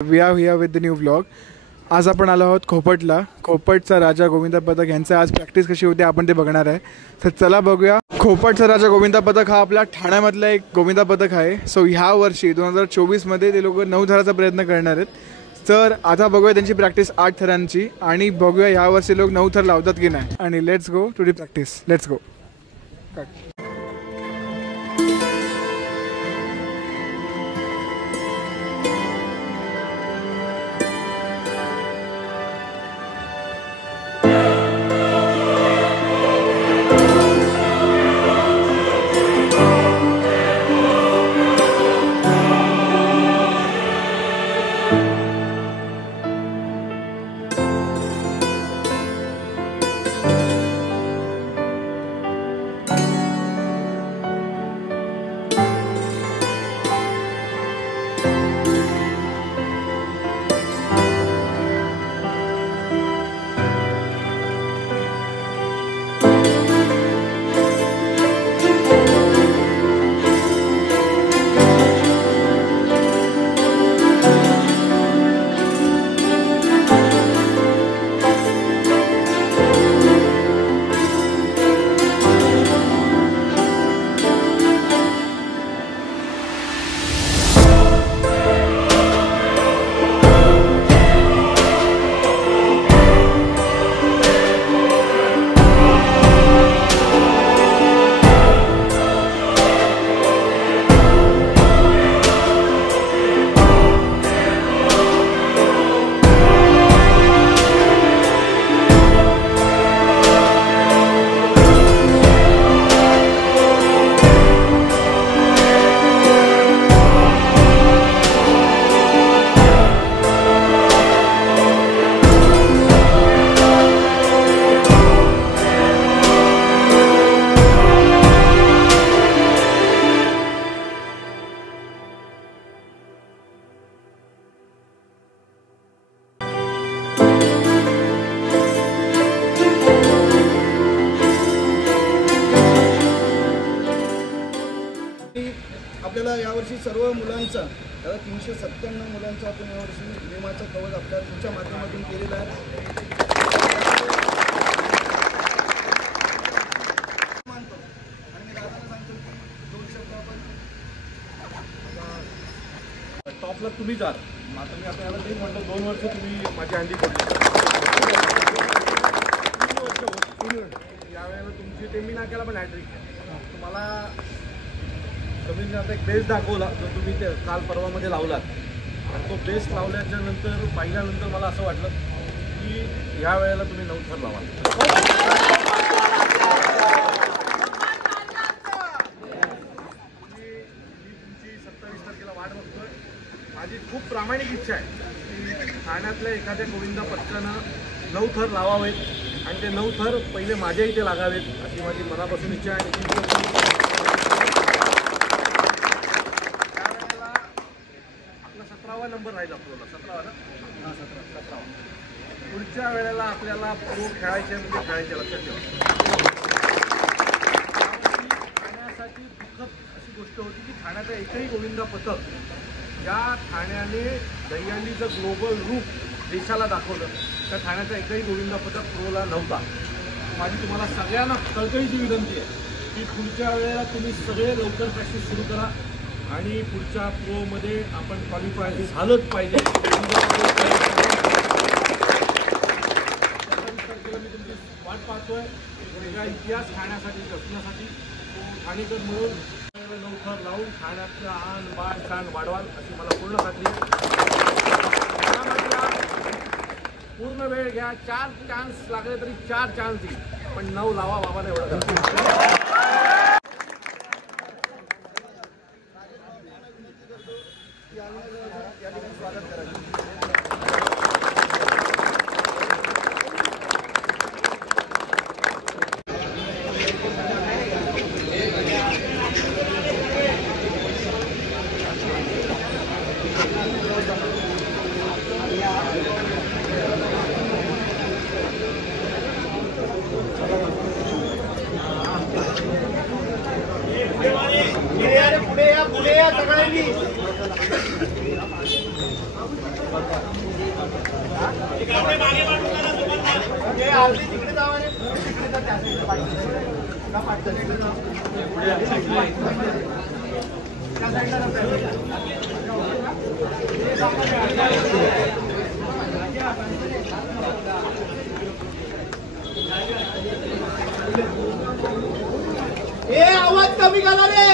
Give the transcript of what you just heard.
We are here with the new vlog. आज आपण आलो आहोत खोपटला. खोपटचा राजा गोविंदा पथक यांचं आज प्रॅक्टिस कशी होते आपण ते बघणार आहे. तर चला बघूया. खोपटचा राजा गोविंदा पथक हा आपल्या ठाण्यामधला एक गोविंदा पथक आहे. सो ह्या वर्षी 2024मध्ये ते लोक 9 थराचा प्रयत्न करणार आहेत. तर आता बघूया त्यांची प्रॅक्टिस 8 थरांची आणि बघूया ह्या वर्षी लोक 9 थर लावतात की नाही. आणि let's go to the practice. Let's go. आपल्याला यावर्षी सर्व मुलांचा 397 मुलांचा आपण यावर्षी विमाचा कवच आपल्या तुमच्या माध्यमातून केलेला आहे. मानतो आणि मी दादाला सांगतो की 2 शब्द आपण टॉपला तुम्ही जा. आता मी आपल्याला तेच म्हणतो 2 वर्ष तुम्ही माझी हँडी पडली. 3 वर्ष यावेळेला तुमची टेमी नाक्याला पण हॅट्रिक आहे. तुम्हाला कमी आता एक बेस दाखवला जो तुम्ही ते काल परवामध्ये लावलात आणि तो बेस लावल्याच्या नंतर पाहिल्यानंतर मला असं वाटलं की ह्या वेळेला तुम्ही 9 थर लावा. मी तुमची 27 तारखेला वाट बघतोय. माझी खूप प्रामाणिक इच्छा आहे की ठाण्यातल्या एखाद्या गोविंदा पथकानं 9 थर लावावेत आणि ते 9 थर पहिले माझ्या इथे लागावेत अशी माझी मनापासून इच्छा आहे. नंबर राहील आपल्याला 17 ना. 17 पुढच्या वेळेला आपल्याला प्रो खेळायचे म्हणजे खेळायचे. लक्षात ठेवा. ठाण्यासाठी दुःखद अशी गोष्ट होती की ठाण्याचा एकही गोविंदा पथक या ठाण्याने दहीहंडीचं ग्लोबल रूप देशाला दाखवलं त्या ठाण्याचा एकही गोविंदा पथक प्रोला नव्हता. माझी तुम्हाला सगळ्यांना कळकळीची विनंती आहे की पुढच्या वेळेला तुम्ही सगळे लवकर प्रॅक्टिस सुरू करा आणि पुढच्या प्रोमध्ये आपण क्वालिफाय झालंच पाहिजे. 27 तारखेला मी तुमची वाट पाहतोय. वेगळा इतिहास ठाण्यासाठी जपण्यासाठी ठाणेकर मिळून 9 थर लावून ठाण्यातलं आन बाण शान वाढवाल अशी मला पूर्ण खात्री आहे. पूर्ण वेळ घ्या. 4 चान्स लागले तरी 4 चान्स देईल पण 9 लावा बाबाने एवढं. या ठिकाणी स्वागत करायचं. पुढे या सगळ्यांनी. आवाज कमी करा रे.